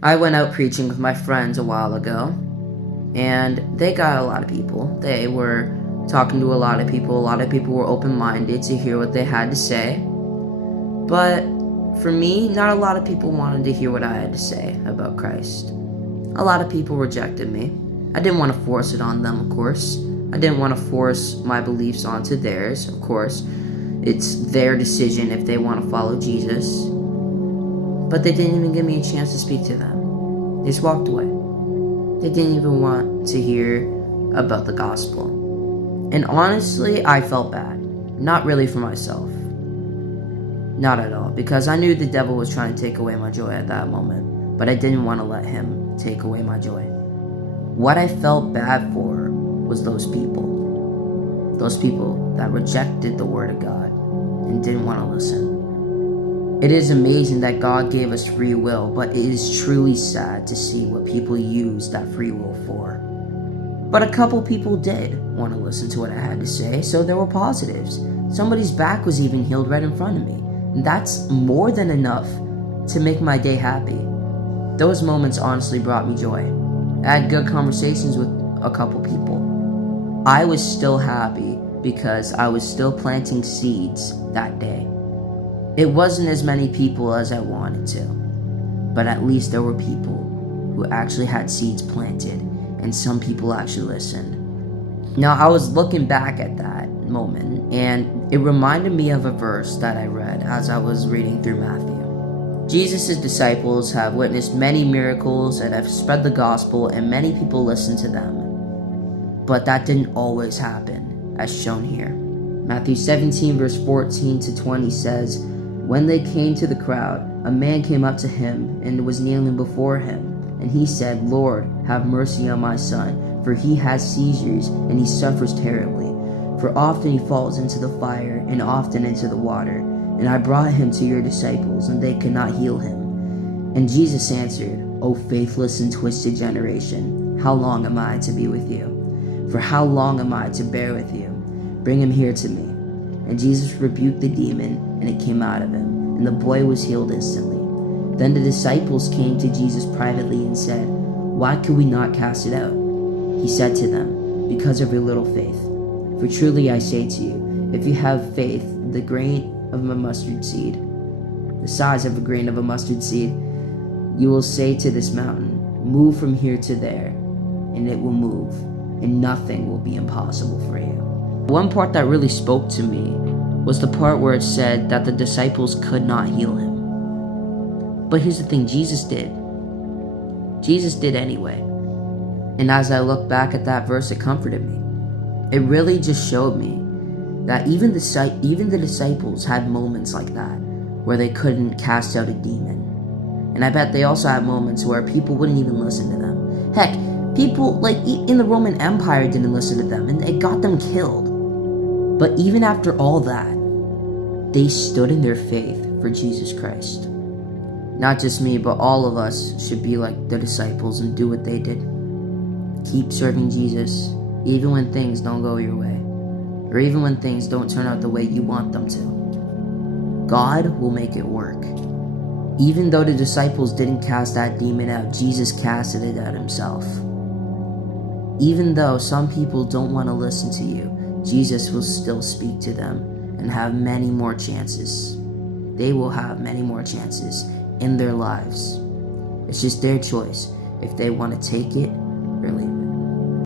I went out preaching with my friends a while ago, and they got a lot of people. They were talking to a lot of people. A lot of people were open-minded to hear what they had to say. But for me, not a lot of people wanted to hear what I had to say about Christ. A lot of people rejected me. I didn't want to force it on them, of course. I didn't want to force my beliefs onto theirs, of course. It's their decision if they want to follow Jesus. But they didn't even give me a chance to speak to them. They just walked away. They didn't even want to hear about the gospel. And honestly, I felt bad. Not really for myself. Not at all, because I knew the devil was trying to take away my joy at that moment, but I didn't want to let him take away my joy. What I felt bad for was those people that rejected the word of God and didn't want to listen. It is amazing that God gave us free will, but it is truly sad to see what people use that free will for. But a couple people did want to listen to what I had to say, so there were positives. Somebody's back was even healed right in front of me. And that's more than enough to make my day happy. Those moments honestly brought me joy. I had good conversations with a couple people. I was still happy because I was still planting seeds that day. It wasn't as many people as I wanted to, but at least there were people who actually had seeds planted, and some people actually listened. Now, I was looking back at that moment, and it reminded me of a verse that I read as I was reading through Matthew. Jesus' disciples have witnessed many miracles and have spread the gospel, and many people listened to them. But that didn't always happen, as shown here. Matthew 17, verse 14 to 20 says, "When they came to the crowd, a man came up to him and was kneeling before him. And he said, 'Lord, have mercy on my son, for he has seizures and he suffers terribly. For often he falls into the fire and often into the water. And I brought him to your disciples, and they could not heal him.' And Jesus answered, 'O faithless and twisted generation, how long am I to be with you? For how long am I to bear with you? Bring him here to me.' And Jesus rebuked the demon, and it came out of him, and the boy was healed instantly. Then the disciples came to Jesus privately and said, 'Why could we not cast it out?' He said to them, 'Because of your little faith. For truly I say to you, if you have faith, the size of a grain of a mustard seed, you will say to this mountain, move from here to there, and it will move, and nothing will be impossible for you.'" One part that really spoke to me was the part where it said that the disciples could not heal him. But here's the thing, Jesus did. Jesus did anyway. And as I look back at that verse, it comforted me. It really just showed me that even the disciples had moments like that, where they couldn't cast out a demon. And I bet they also had moments where people wouldn't even listen to them. Heck, people like in the Roman Empire didn't listen to them, and it got them killed. But even after all that, they stood in their faith for Jesus Christ. Not just me, but all of us should be like the disciples and do what they did. Keep serving Jesus, even when things don't go your way, or even when things don't turn out the way you want them to. God will make it work. Even though the disciples didn't cast that demon out, Jesus casted it out himself. Even though some people don't want to listen to you, Jesus will still speak to them and have many more chances. They will have many more chances in their lives. It's just their choice if they want to take it or leave it.